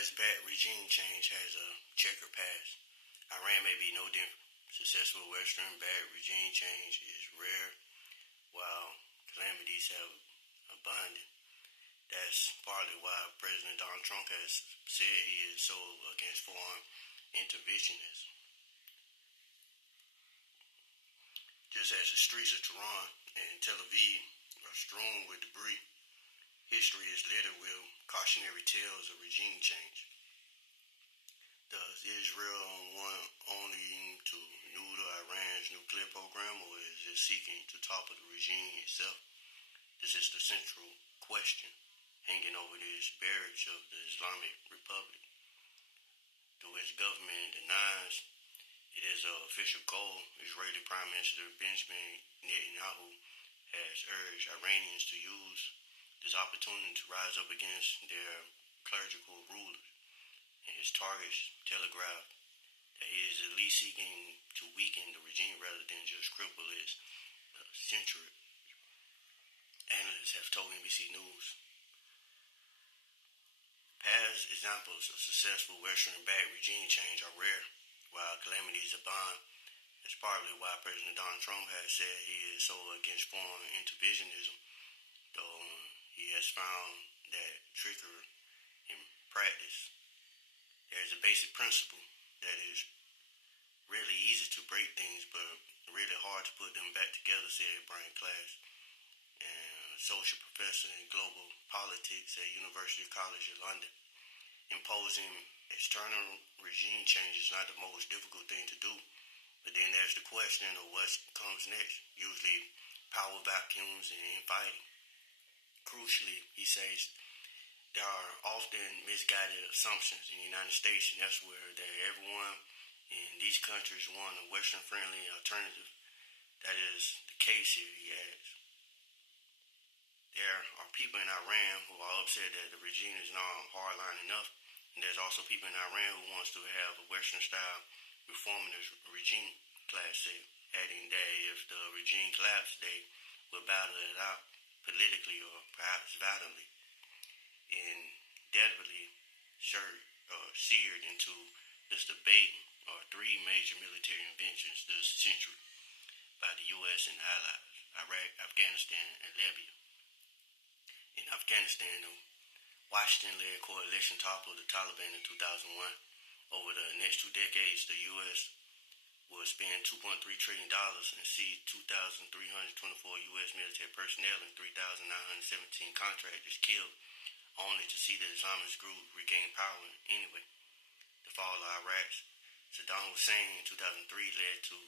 U.S. backed regime change has a checkered past. Iran may be no different. Successful Western backed regime change is rare, while calamities have abundant. That's partly why President Donald Trump has said he is so against foreign interventionism. Just as the streets of Tehran and Tel Aviv are strewn with debris, history is littered with cautionary tales of regime change. Does Israel want only to noodle Iran's nuclear program, or is it seeking to topple the regime itself? This is the central question hanging over this barrage of the Islamic Republic. Though its government denies it is an official goal, Israeli Prime Minister Benjamin Netanyahu has urged Iranians to use this opportunity to rise up against their clerical rulers, and his targets telegraph that he is at least seeking to weaken the regime rather than just cripple its century. Analysts have told NBC News. Past examples of successful Western-backed regime change are rare, while calamities abound. That's partly why President Donald Trump has said he is so against foreign interventionism, though he has found that trickery in practice. There is a basic principle that is really easy to break things, but really hard to put them back together, said Brian Class, a social professor in global politics at University College of London. Imposing external regime change is not the most difficult thing to do, but then there's the question of what comes next, usually power vacuums and infighting. Crucially, he says, there are often misguided assumptions in the United States and elsewhere that everyone in these countries want a Western-friendly alternative. That is the case here, he adds. There are people in Iran who are upset that the regime is not hardline enough, and there's also people in Iran who wants to have a Western-style reformist regime, Class said, adding that if the regime collapses, they will battle it out politically or perhaps violently, and definitely seared into this debate are three major military inventions this century by the U.S. and allies: Iraq, Afghanistan, and Libya. In Afghanistan, the Washington-led coalition toppled the Taliban in 2001. Over the next 2 decades, the U.S. will spend $2.3 trillion and see 2,324 U.S. military personnel and 3,917 contractors killed, only to see the Islamist group regain power anyway. The fall of Iraq, Saddam Hussein in 2003 led to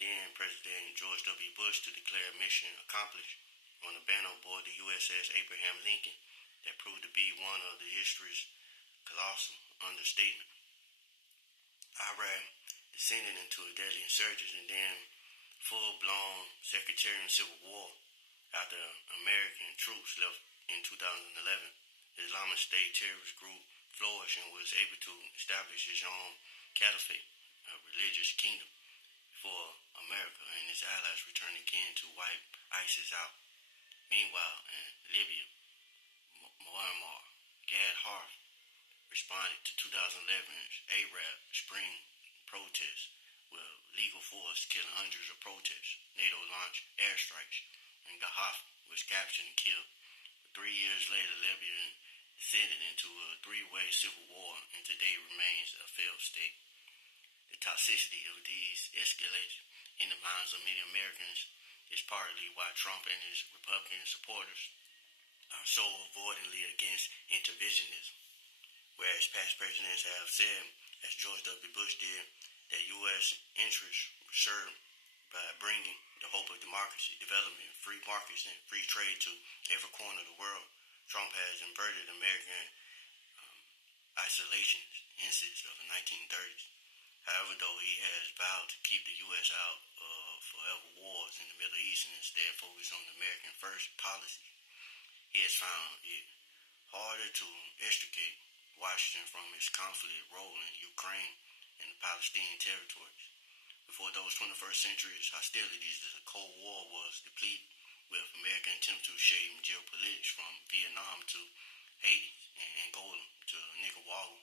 then President George W. Bush to declare mission accomplished on a banner aboard the USS Abraham Lincoln that proved to be one of the history's colossal understatement. Iraq descended into a deadly insurgency and then full-blown sectarian civil war after American troops left in 2011. The Islamic State terrorist group flourished and was able to establish its own caliphate, a religious kingdom, before America and its allies returned again to wipe ISIS out. Meanwhile, in Libya, Muammar Gaddafi responded to 2011's Arab Spring protests with legal force killing hundreds of protesters. NATO launched airstrikes and Gaddafi was captured and killed. 3 years later, Libya descended into a three-way civil war and today remains a failed state. The toxicity of these escalates in the minds of many Americans is partly why Trump and his Republican supporters are so avoidantly against interventionism, whereas past presidents have said, as George W. Bush did, that U.S. interests were served by bringing the hope of democracy, development, free markets, and free trade to every corner of the world. Trump has inverted American isolationist of the 1930s. However, though, he has vowed to keep the U.S. out of forever wars in the Middle East and instead focus on the American First policy. He has found it harder to extricate Washington from its conflict role in Ukraine and the Palestinian territories. Before those 21st century's hostilities, the Cold War was depleted, with American attempts to shape geopolitics from Vietnam to Haiti and Angola to Nicaragua.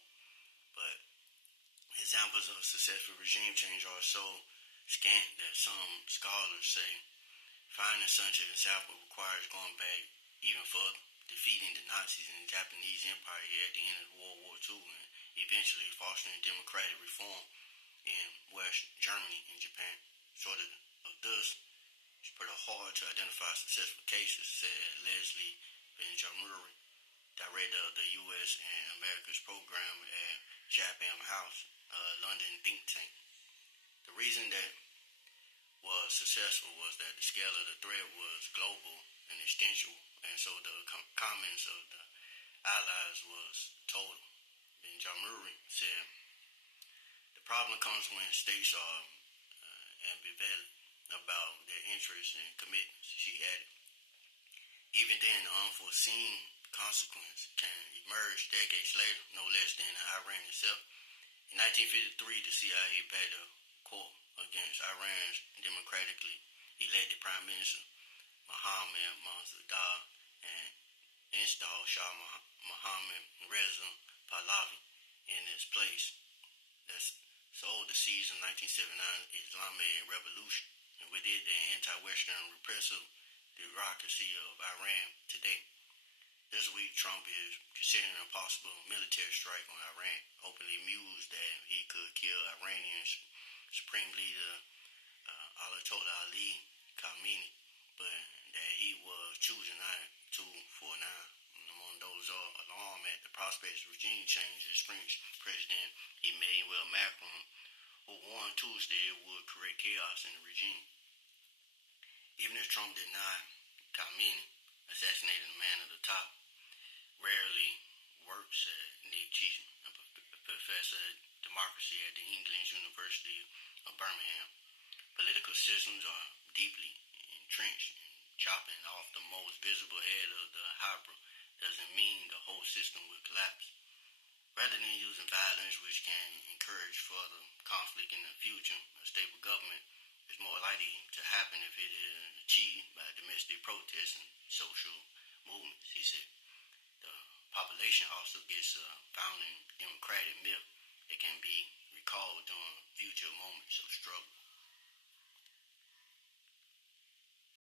examples of successful regime change are so scant that some scholars say finding such an example requires going back even further, defeating the Nazis and the Japanese Empire at the end of World War II, and eventually fostering democratic reform in West Germany and Japan. Of this, it's pretty hard to identify successful cases, said Leslie Benjamin, director of the U.S. and America's program at Chatham House, a London think tank. The reason that was successful was that the scale of the threat was global and extensive, and so the comments of the Allies was total. Benjamin said, the problem comes when states are ambivalent about their interests and commitments. She added, even then, the unforeseen consequence can emerge decades later, no less than Iran itself. In 1953, the CIA backed a court against Iran's democratically elected Prime Minister Mohammad Mossadegh and installed Shah Mohammad Reza Pahlavi in his place. That's sowed the seeds of 1979 Islamic Revolution, and with it the anti-Western repressive bureaucracy of Iran today. This week, Trump is considering a possible military strike on Iran, openly mused that he could kill Iranian Supreme Leader Ayatollah Ali Khamenei, but that he was choosing not to for now. Among those are alarmed at the prospects of regime changes, French President Emmanuel Macron, who warned Tuesday it would create chaos in the regime. Even if Trump did not, Khamenei, assassinated a man at the top, rarely works, at Nick Cheatham, a professor of democracy at the English University of Birmingham. Political systems are deeply entrenched, and chopping off the most visible head of the hydra doesn't mean the whole system will collapse. Rather than using violence, which can encourage further conflict in the future, a stable government is more likely to happen if it is achieved by domestic protests and social movements, he said. The population also gets a founding democratic myth that can be recalled during future moments of struggle.